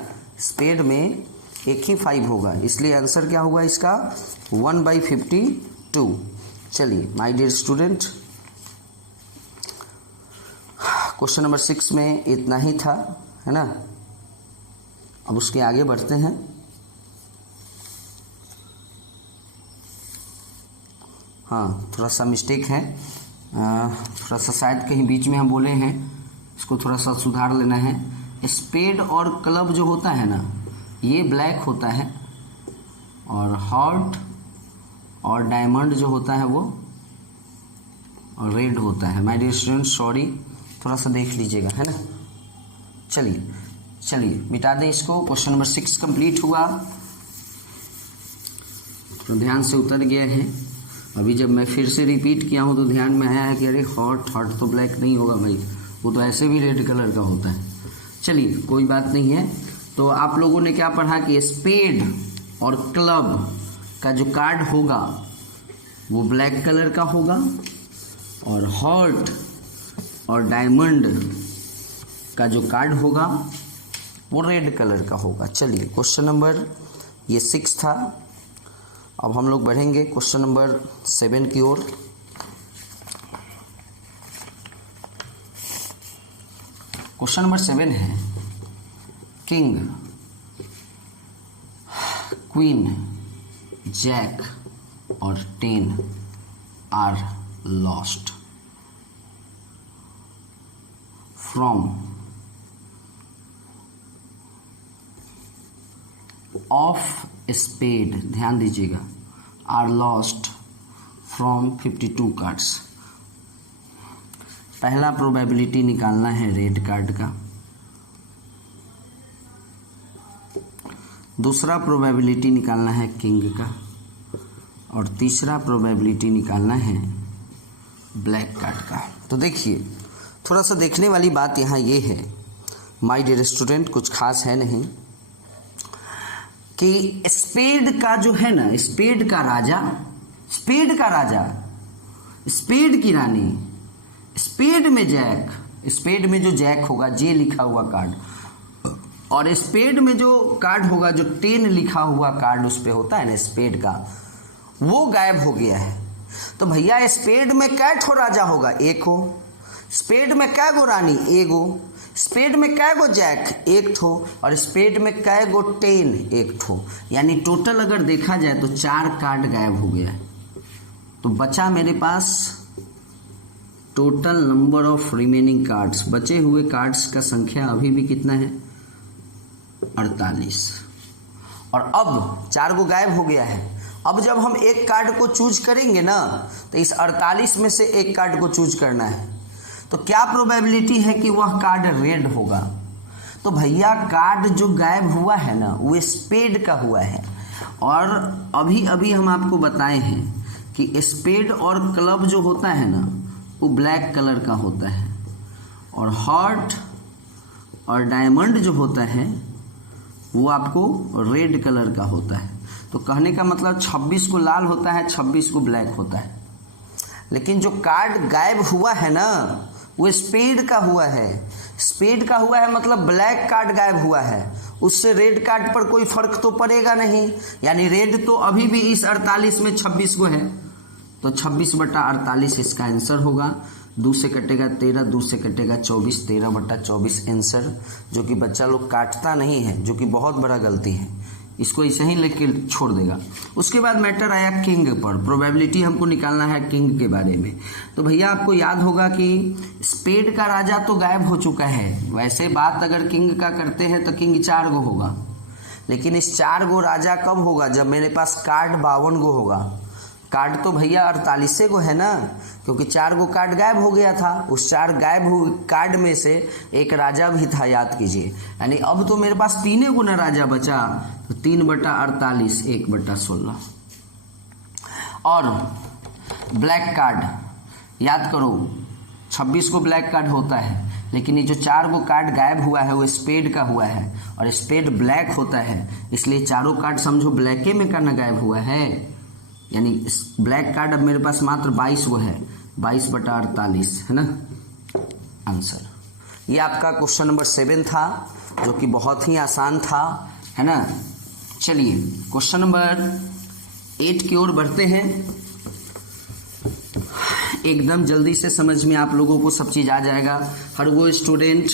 स्पेड में एक ही 5 होगा, इसलिए आंसर क्या होगा इसका 1/52। चलिए my dear student, question number 6 में इतना ही था, है ना। अब उसके आगे बढ़ते हैं। हाँ थोड़ा सा मिस्टेक है, थोड़ा सा शायद कहीं बीच में हम बोले हैं, इसको थोड़ा सा सुधार लेना है। स्पेड और क्लब जो होता है ना ये ब्लैक होता है, और हार्ट और डायमंड जो होता है वो और रेड होता है। माय डियर स्टूडेंट सॉरी, थोड़ा सा देख लीजिएगा, है ना। चलिए मिटा दें इसको। क्वेश्चन नंबर 6 कंप्लीट हुआ, तो ध्यान से उतर गया है। अभी जब मैं फिर से रिपीट किया हूँ तो ध्यान में आया है कि अरे हार्ट तो ब्लैक नहीं होगा भाई, वो तो ऐसे भी रेड कलर का होता है। चलिए कोई बात नहीं है। तो आप लोगों ने क्या पढ़ा कि स्पेड और क्लब का जो कार्ड होगा वो ब्लैक कलर का होगा, और हार्ट और डायमंड का जो कार्ड होगा वो रेड कलर का होगा। चलिए क्वेश्चन नंबर ये 6 था। अब हम लोग बढ़ेंगे क्वेश्चन नंबर 7 की ओर। क्वेश्चन नंबर 7 है किंग, क्वीन, जैक और 10 are lost from of spade, ध्यान दीजिएगा, आर लॉस्ट फ्रॉम 52 कार्ड्स। पहला प्रोबेबिलिटी निकालना है रेड कार्ड का, दूसरा प्रोबेबिलिटी निकालना है किंग का, और तीसरा प्रोबेबिलिटी निकालना है ब्लैक कार्ड का। तो देखिए थोड़ा सा देखने वाली बात यहाँ ये है माय डियर स्टूडेंट, कुछ खास है नहीं, कि स्पेड का जो है ना, स्पेड का राजा, स्पेड का राजा, स्पेड की रानी, स्पेड में जैक, स्पेड में जो जैक होगा जे लिखा हुआ कार्ड, और स्पेड में जो कार्ड होगा जो 10 लिखा हुआ कार्ड उस पे होता है ना स्पेड का, वो गायब हो गया है। तो भैया स्पेड में कै ठो राजा होगा? एक हो। स्पेड में कै गो रानी? एगो। स्पेड में कै गो जैक? एक ठो। और स्पेड में कै गो 10? एक ठो। यानी टोटल अगर देखा जाए तो 4 कार्ड गायब हो गया है। तो बचा मेरे पास total number of remaining cards, बचे हुए कार्ड्स का संख्या अभी भी कितना है? 48। और अब 4 गो गायब हो गया है। अब जब हम एक कार्ड को चूज करेंगे ना, तो इस 48 में से एक कार्ड को चूज करना है। तो क्या प्रोबेबिलिटी है कि वह कार्ड रेड होगा? तो भैया कार्ड जो गायब हुआ है ना वो स्पेड का हुआ है, और अभी अभी हम आपको बताए हैं कि स्पेड और क्लब जो होता है ना वो ब्लैक कलर का होता है, और हार्ट और डायमंड जो होता है वो आपको रेड कलर का होता है। तो कहने का मतलब 26 को लाल होता है, 26 को ब्लैक होता है। लेकिन जो कार्ड गायब हुआ है ना वो स्पेड का हुआ है। स्पेड का हुआ है मतलब ब्लैक कार्ड गायब हुआ है, उससे रेड कार्ड पर कोई फर्क तो पड़ेगा नहीं। यानी रेड तो अभी भी इस 48 में 26 को है, तो 26/48 इसका आंसर होगा। 2 से कटेगा 13, 2 से कटेगा 24, 13/24 आंसर, जो कि बच्चा लोग काटता नहीं है, जो कि बहुत बड़ा गलती है। इसको ऐसे ही लेके छोड़ देगा। उसके बाद मैटर आया किंग पर, प्रोबेबिलिटी हमको निकालना है किंग के बारे में। तो भैया आपको याद होगा कि स्पेड का राजा तो गायब हो चुका है। वैसे बात अगर किंग का करते हैं तो किंग 4 गो होगा, लेकिन इस 4 गो राजा कब होगा? जब मेरे पास कार्ड 52 गो होगा। कार्ड तो भैया 48 गो है ना, क्योंकि 4 गो कार्ड गायब हो गया था। उस 4 गायब हुए कार्ड में से एक राजा भी था, याद कीजिए। यानी अब तो मेरे पास 3 गो ना राजा बचा, तो 3/48 1/16। और ब्लैक कार्ड याद करो, 26 को ब्लैक कार्ड होता है, लेकिन ये जो 4 गो कार्ड गायब हुआ है वो स्पेड का हुआ है, और स्पेड ब्लैक होता है, इसलिए चारों कार्ड समझो ब्लैके में का ना गायब हुआ है। यानी ब्लैक कार्ड अब मेरे पास मात्र 22 गो है, 22/48 है ना आंसर। ये आपका क्वेश्चन नंबर 7 था, जो कि बहुत ही आसान था, है ना। चलिए क्वेश्चन नंबर 8 की ओर बढ़ते हैं। एकदम जल्दी से समझ में आप लोगों को सब चीज़ आ जाएगा। हर वो स्टूडेंट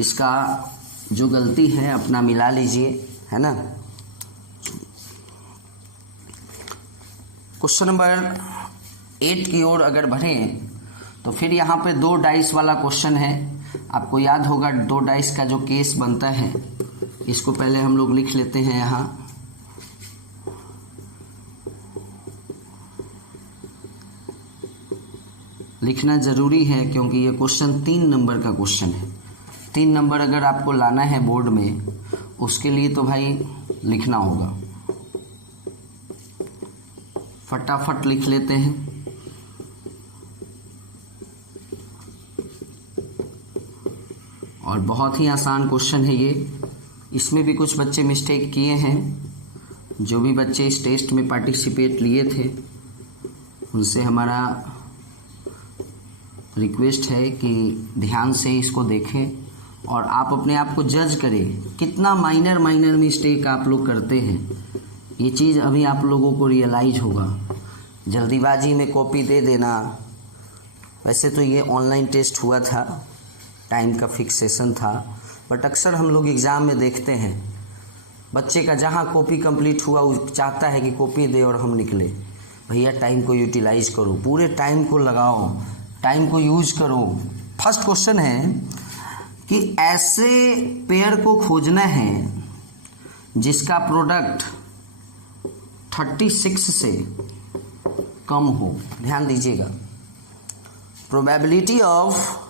इसका जो गलती है अपना मिला लीजिए, है ना। क्वेश्चन नंबर 8 की ओर अगर बढ़ें तो फिर यहाँ पे 2 डाइस वाला क्वेश्चन है। आपको याद होगा 2 डाइस का जो केस बनता है, इसको पहले हम लोग लिख लेते हैं यहाँ। लिखना जरूरी है क्योंकि ये क्वेश्चन 3 नंबर का क्वेश्चन है। 3 नंबर अगर आपको लाना है बोर्ड में, उसके लिए तो भाई लिखना होगा। फटाफट लिख लेते हैं। और बहुत ही आसान क्वेश्चन है ये। इसमें भी कुछ बच्चे मिस्टेक किए हैं। जो भी बच्चे इस टेस्ट में पार्टिसिपेट लिए थे, उनसे हमारा रिक्वेस्ट है कि ध्यान से इसको देखें और आप अपने आप को जज करें कितना माइनर मिस्टेक आप लोग करते हैं। ये चीज़ अभी आप लोगों को रियलाइज होगा। जल्दीबाजी में कॉपी दे देना, वैसे तो ये ऑनलाइन टेस्ट हुआ था, टाइम का फिक्सेशन था, बट अक्सर हम लोग एग्ज़ाम में देखते हैं बच्चे का जहाँ कॉपी कंप्लीट हुआ वो चाहता है कि कॉपी दे और हम निकले। भैया टाइम को यूटिलाइज करो, पूरे टाइम को लगाओ, टाइम को यूज करो। फर्स्ट क्वेश्चन है कि ऐसे पेयर को खोजना है जिसका प्रोडक्ट 36 से कम हो। ध्यान दीजिएगा, प्रोबेबिलिटी ऑफ,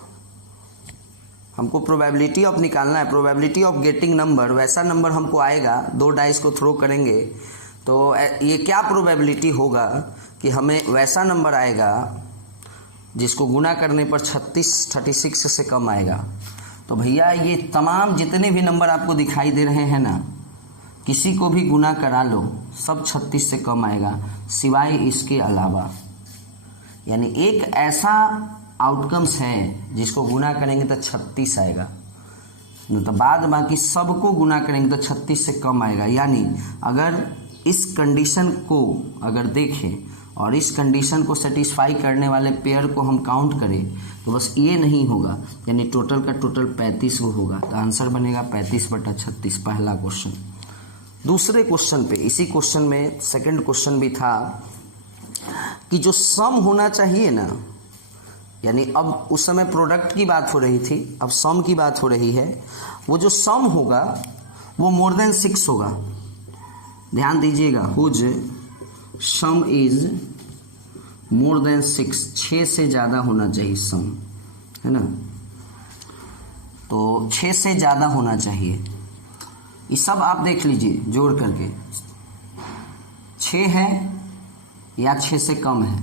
हमको प्रोबेबिलिटी ऑफ निकालना है। प्रोबेबिलिटी ऑफ गेटिंग नंबर, वैसा नंबर हमको आएगा, 2 डाइस को थ्रो करेंगे तो ये क्या प्रोबेबिलिटी होगा कि हमें वैसा नंबर आएगा जिसको गुना करने पर 36 से कम आएगा। तो भैया ये तमाम जितने भी नंबर आपको दिखाई दे रहे हैं ना, किसी को भी गुना करा लो, सब 36 से कम आएगा, सिवाय इसके अलावा। यानी एक ऐसा आउटकम्स है जिसको गुना करेंगे तो 36 आएगा, तो बाद बाकी सबको गुना करेंगे तो 36 से कम आएगा। यानी अगर इस कंडीशन को अगर देखें और इस कंडीशन को सेटिस्फाई करने वाले पेयर को हम काउंट करें तो बस ये नहीं होगा, यानी टोटल का टोटल 35 वो होगा। तो आंसर बनेगा 35/36, पहला क्वेश्चन। दूसरे क्वेश्चन पे, इसी क्वेश्चन में सेकंड क्वेश्चन भी था कि जो सम होना चाहिए ना, यानी अब उस समय प्रोडक्ट की बात हो रही थी, अब सम की बात हो रही है। वो जो सम होगा वो मोर देन 6 होगा। ध्यान दीजिएगा, whose sum is more than 6 से ज़्यादा होना चाहिए सम, है ना। तो 6 से ज़्यादा होना चाहिए। ये सब आप देख लीजिए जोड़ करके, 6 है या 6 से कम है,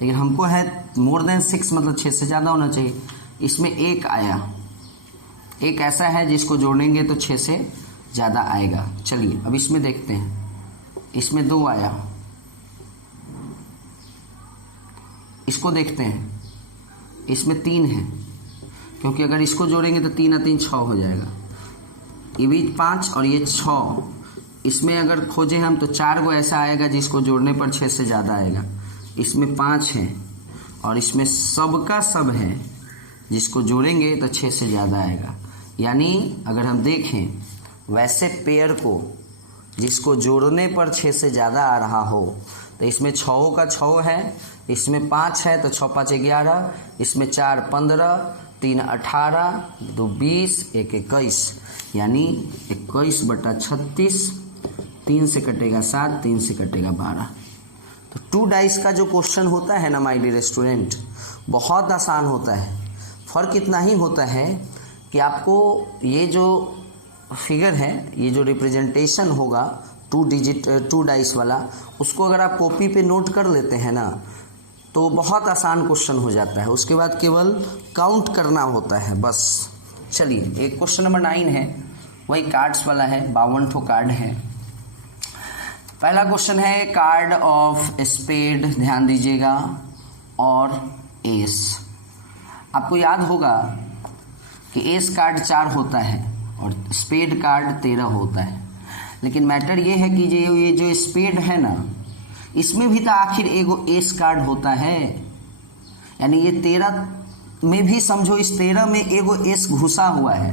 लेकिन हमको है मोर देन 6, मतलब 6 से ज़्यादा होना चाहिए। इसमें 1 आया, एक ऐसा है जिसको जोड़ेंगे तो 6 से ज़्यादा आएगा। चलिए अब इसमें देखते हैं। इसमें 2 आया, इसको देखते हैं। इसमें 3 है, क्योंकि अगर इसको जोड़ेंगे तो 3 और 3 6 हो जाएगा। ये भी 5 और ये 6। इसमें अगर खोजें हम तो 4 गो ऐसा आएगा जिसको जोड़ने पर 6 से ज़्यादा आएगा। इसमें 5 है और इसमें सबका सब है, जिसको जोड़ेंगे तो 6 से ज़्यादा आएगा। यानी अगर हम देखें वैसे पेयर को जिसको जोड़ने पर 6 से ज़्यादा आ रहा हो, तो इसमें 6 का 6 है, इसमें 5 है तो 6 5 11, इसमें 4 15, 3 18, 2 20, 1 21, यानी 21/36। 3 से कटेगा 7, 3 से कटेगा 12। तो 2 डाइस का जो क्वेश्चन होता है ना माय डियर स्टूडेंट, बहुत आसान होता है। फ़र्क इतना ही होता है कि आपको ये जो फिगर है, ये जो रिप्रेजेंटेशन होगा 2 डाइस वाला, उसको अगर आप कॉपी पे नोट कर लेते हैं ना तो बहुत आसान क्वेश्चन हो जाता है। उसके बाद केवल काउंट करना होता है बस। चलिए एक क्वेश्चन नंबर 9 है, वही कार्ड्स वाला है, 52 ठो कार्ड है। पहला क्वेश्चन है कार्ड ऑफ स्पेड, ध्यान दीजिएगा, और एस। आपको याद होगा कि एस कार्ड 4 होता है और स्पेड कार्ड 13 होता है, लेकिन मैटर ये है कि ये जो स्पेड है ना, इसमें भी तो आखिर एगो एस कार्ड होता है। यानी ये 13 में भी समझो, इस 13 में एगो एस घुसा हुआ है।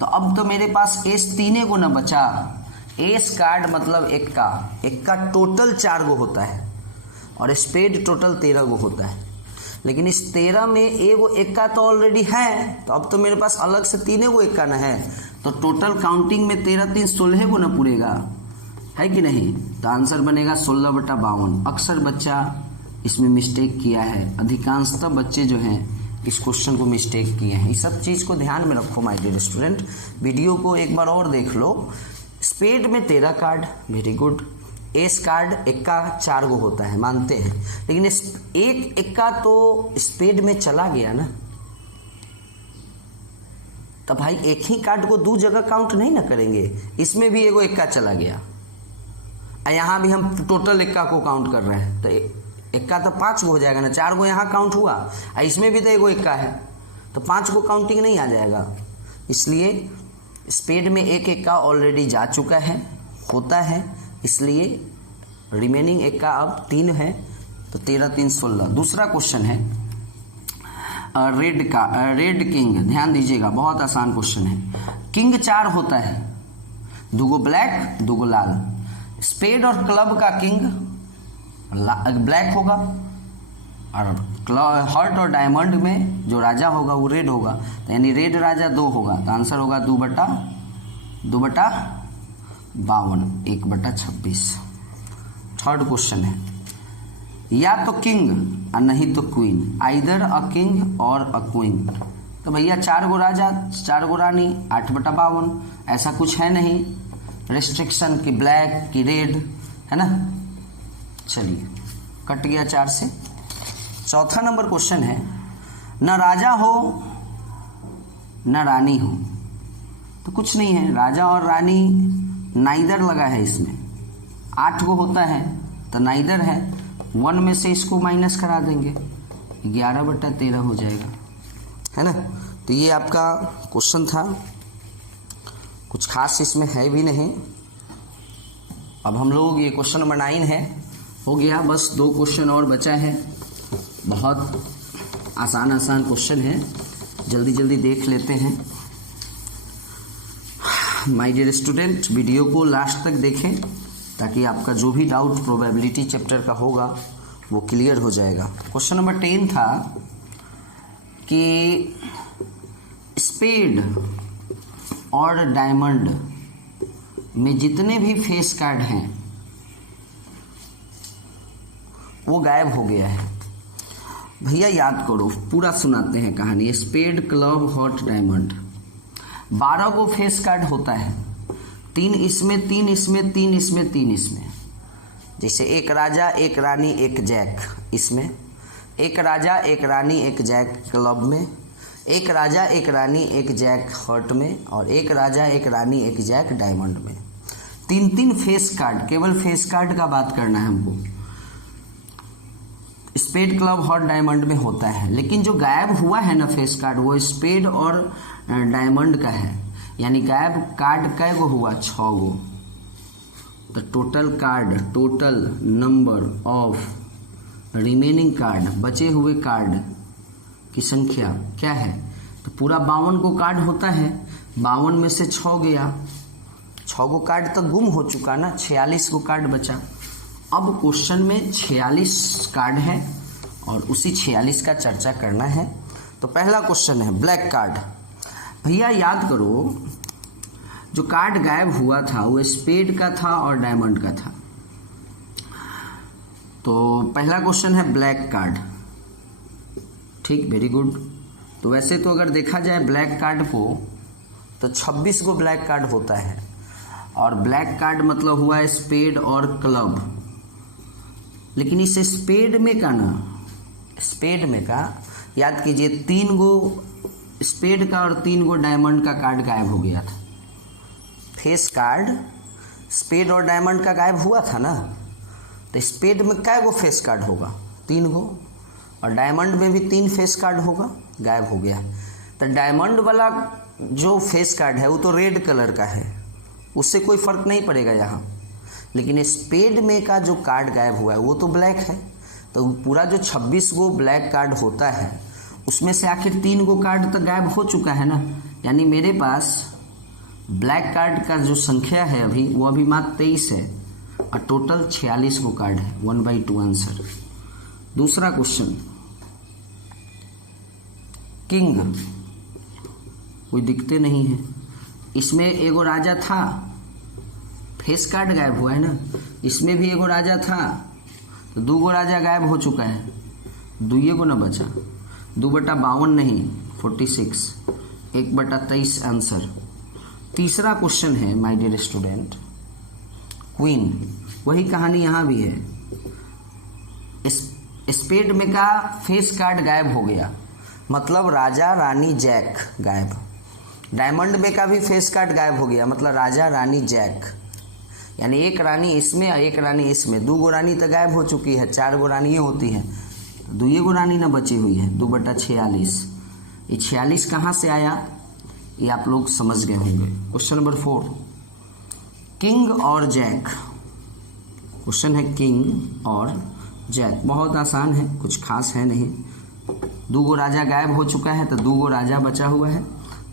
तो अब तो मेरे पास एस 3 गो ना बचा। एस कार्ड मतलब एक का टोटल 4 गो होता है। और स्पेड टोटल 13 गो होता है। लेकिन इस 13 में एगो इक्का तो ऑलरेडी है, तो अब तो मेरे पास अलग से 3 गो इक्का न है, तो टोटल काउंटिंग में 13 3 16 गो ना पूरेगा, है कि नहीं। तो आंसर बनेगा 16/52। अक्सर बच्चा इसमें मिस्टेक किया है, अधिकांशतः बच्चे जो हैं इस क्वेश्चन को मिस्टेक किए हैं। इस सब चीज़ को ध्यान में रखो माय डियर स्टूडेंट। वीडियो को एक बार और देख लो। स्पेड में 13 card, very good. S card इक्का 4 गो होता है, मानते हैं, लेकिन एक इक्का तो स्पेड में चला गया ना, तो भाई एक ही कार्ड को 2 जगह काउंट नहीं ना करेंगे। इसमें भी एगो इक्का चला गया, यहाँ भी हम टोटल इक्का को काउंट कर रहे हैं, तो इक्का तो 5 गो हो जाएगा ना, 4 गो यहाँ काउंट हुआ, इसमें भी तो एगो इक्का है, तो 5 गो काउंटिंग नहीं आ जाएगा। इसलिए स्पेड में एक इक्का ऑलरेडी जा चुका है, होता है, इसलिए रिमेनिंग इक्का अब 3 है, तो 13 3 16। दूसरा क्वेश्चन है रेड किंग। ध्यान दीजिएगा, बहुत आसान क्वेश्चन है। किंग 4 होता है, 2 गो ब्लैक 2 गो लाल। स्पेड और क्लब का किंग ब्लैक होगा, और हार्ट और डायमंड में जो राजा होगा वो रेड होगा, तो यानी रेड राजा 2 होगा, तो आंसर होगा 2/52, 1/26। थर्ड क्वेश्चन है, या तो किंग और नहीं तो क्वीन, आइदर अ किंग और अ क्वीन। तो भैया 4 गो राजा 4 गो रानी, 8/52। ऐसा कुछ है नहीं रेस्ट्रिक्शन कि ब्लैक कि रेड, है ना। चलिए कट गया 4 से। चौथा नंबर क्वेश्चन है, न राजा हो न रानी हो, तो कुछ नहीं है, राजा और रानी नाइदर लगा है इसमें, 8 गो होता है तो नाइदर है, 1 में से इसको माइनस करा देंगे, 11/13 हो जाएगा, है ना। तो ये आपका क्वेश्चन था, कुछ खास इसमें है भी नहीं। अब हम लोग ये क्वेश्चन नंबर 9 है, हो गया, बस 2 क्वेश्चन और बचा है। बहुत आसान क्वेश्चन है, जल्दी जल्दी देख लेते हैं। माय डियर स्टूडेंट, वीडियो को लास्ट तक देखें ताकि आपका जो भी डाउट प्रोबेबिलिटी चैप्टर का होगा वो क्लियर हो जाएगा। क्वेश्चन नंबर 10 था कि स्पेड और डायमंड में जितने भी फेस कार्ड हैं वो गायब हो गया है। भैया याद करो, पूरा सुनाते हैं कहानी। स्पेड क्लब हॉट डायमंड, 12 को फेस कार्ड होता है, 3 इसमें 3 इसमें 3 इसमें 3 इसमें, जैसे एक राजा एक रानी एक जैक, इसमें एक राजा एक रानी एक जैक क्लब में, एक राजा एक रानी एक जैक हॉट में, और एक राजा एक रानी एक जैक डायमंड में। 3 फेस कार्ड, केवल फेस कार्ड का बात करना है हमको, स्पेड क्लब हॉट डायमंड में होता है। लेकिन जो गायब हुआ है ना फेस कार्ड, वो स्पेड और डायमंड का है, यानी गायब कार्ड कै गो हुआ, 6 गो। तो total number of remaining card, बचे हुए कार्ड की संख्या क्या है, तो पूरा 52 को कार्ड होता है, 52 में से 6 गया, 6 गो कार्ड तो गुम हो चुका ना, 46 गो कार्ड बचा। अब क्वेश्चन में 46 कार्ड है और उसी 46 का चर्चा करना है। तो पहला क्वेश्चन है ब्लैक कार्ड। भैया याद करो, जो कार्ड गायब हुआ था वो स्पेड का था और डायमंड का था। तो पहला क्वेश्चन है ब्लैक कार्ड, ठीक, वेरी गुड। तो वैसे तो अगर देखा जाए ब्लैक कार्ड को, तो 26 गो ब्लैक कार्ड होता है, और ब्लैक कार्ड मतलब हुआ स्पेड और क्लब। लेकिन इस स्पेड में का याद कीजिए, 3 गो स्पेड का और 3 गो डायमंड का कार्ड गायब हो गया था। फेस कार्ड स्पेड और डायमंड का गायब हुआ था ना, तो स्पेड में कै गो फेस कार्ड होगा, 3 गो, और डायमंड में भी 3 फेस कार्ड होगा, गायब हो गया। तो डायमंड वाला जो फेस कार्ड है वो तो रेड कलर का है, उससे कोई फर्क नहीं पड़ेगा यहाँ। लेकिन स्पेड में का जो कार्ड गायब हुआ है वो तो ब्लैक है, तो पूरा जो 26 गो ब्लैक कार्ड होता है उसमें से आखिर 3 गो कार्ड तो गायब हो चुका है ना, यानी मेरे पास ब्लैक कार्ड का जो संख्या है वो अभी मात्र 23 है, और टोटल 46 गो कार्ड है, 1/2 आंसर। दूसरा क्वेश्चन, किंग, कोई दिखते नहीं है। इसमें एगो राजा था, फेस कार्ड गायब हुआ है ना। इसमें भी एगो राजा था, तो 2 गो राजा गायब हो चुका है, 2 गो ना बचा। 2/52 नहीं, 46, 1/23 आंसर। तीसरा क्वेश्चन है माय डियर स्टूडेंट, क्वीन, वही कहानी यहाँ भी है। स्पेड में का फेस कार्ड गायब हो गया, मतलब राजा रानी जैक गायब। डायमंड में का भी फेस कार्ड गायब हो गया, मतलब राजा रानी जैक, यानी एक रानी इसमें और एक रानी इसमें। 2 गो रानी तो गायब हो चुकी है, 4 गो रानियाँ होती हैं, 2 गो रानी ना बची हुई है। 2/46, ये 46 कहाँ से आया, ये आप लोग समझ गए होंगे। क्वेश्चन नंबर 4, किंग और जैक। क्वेश्चन है किंग और जैक, बहुत आसान है, कुछ खास है नहीं। 2 गो राजा गायब हो चुका है, तो 2 गो राजा बचा हुआ है।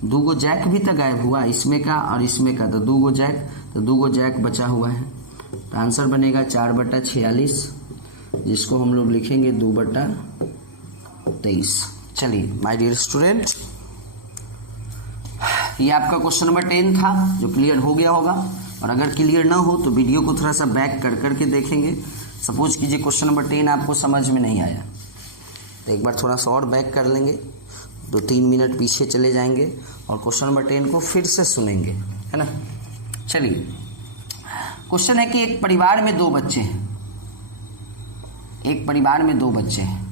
2 गो जैक भी तो गायब हुआ, इसमें का और इसमें का, तो 2 गो जैक, तो 2 गो जैक बचा हुआ है। तो आंसर बनेगा 4/46, जिसको हम लोग लिखेंगे 2/23। चलिए माय डियर स्टूडेंट, ये आपका क्वेश्चन नंबर 10 था, जो क्लियर हो गया होगा। और अगर क्लियर ना हो तो वीडियो को थोड़ा सा बैक कर करके देखेंगे। सपोज कीजिए क्वेश्चन नंबर 10 आपको समझ में नहीं आया, तो एक बार थोड़ा सा और बैक कर लेंगे, 2-3 मिनट पीछे चले जाएंगे और क्वेश्चन नंबर 10 को फिर से सुनेंगे, है ना। चलिए, क्वेश्चन है कि एक परिवार में 2 बच्चे हैं, एक परिवार में 2 बच्चे हैं,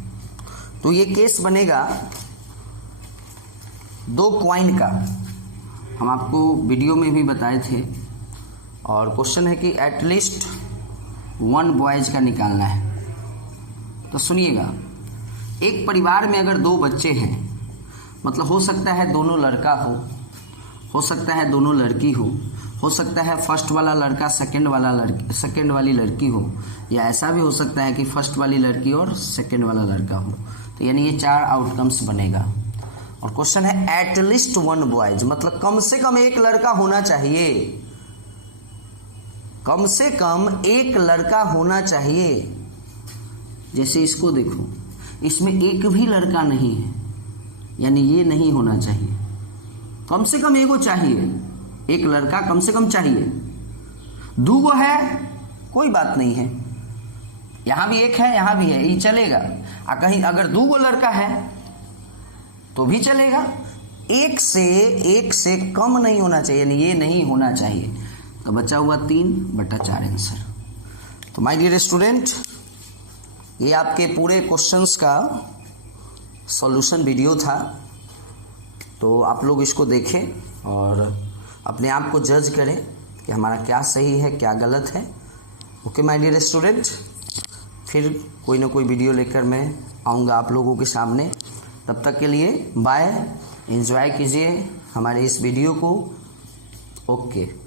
तो ये केस बनेगा 2 कॉइन का। हम आपको वीडियो में भी बताए थे। और क्वेश्चन है कि एटलीस्ट 1 बॉयज का निकालना है। तो सुनिएगा, एक परिवार में अगर 2 बच्चे हैं, मतलब हो सकता है दोनों लड़का हो सकता है दोनों लड़की हो सकता है फर्स्ट वाला लड़का सेकंड वाली लड़की हो, या ऐसा भी हो सकता है कि फर्स्ट वाली लड़की और सेकंड वाला लड़का हो। तो यानी ये 4 आउटकम्स बनेगा। और क्वेश्चन है एटलीस्ट 1 बॉयज, मतलब कम से कम एक लड़का होना चाहिए, कम से कम एक लड़का होना चाहिए। जैसे इसको देखो, इसमें एक भी लड़का नहीं है, यानी ये नहीं होना चाहिए। कम से कम एगो चाहिए, एक लड़का कम से कम चाहिए। 2 गो है, कोई बात नहीं है, यहां भी एक है, यहां भी है, ये चलेगा। कहीं अगर 2 गो लड़का है तो भी चलेगा। एक से कम नहीं होना चाहिए, यानी ये नहीं होना चाहिए। तो बचा हुआ 3/4 आंसर। तो माय डियर स्टूडेंट, ये आपके पूरे क्वेश्चंस का सॉल्यूशन वीडियो था। तो आप लोग इसको देखें और अपने आप को जज करें कि हमारा क्या सही है क्या गलत है। ओके माय डियर स्टूडेंट, फिर कोई ना कोई वीडियो लेकर मैं आऊँगा आप लोगों के सामने। तब तक के लिए बाय, एंजॉय कीजिए हमारे इस वीडियो को। ओके।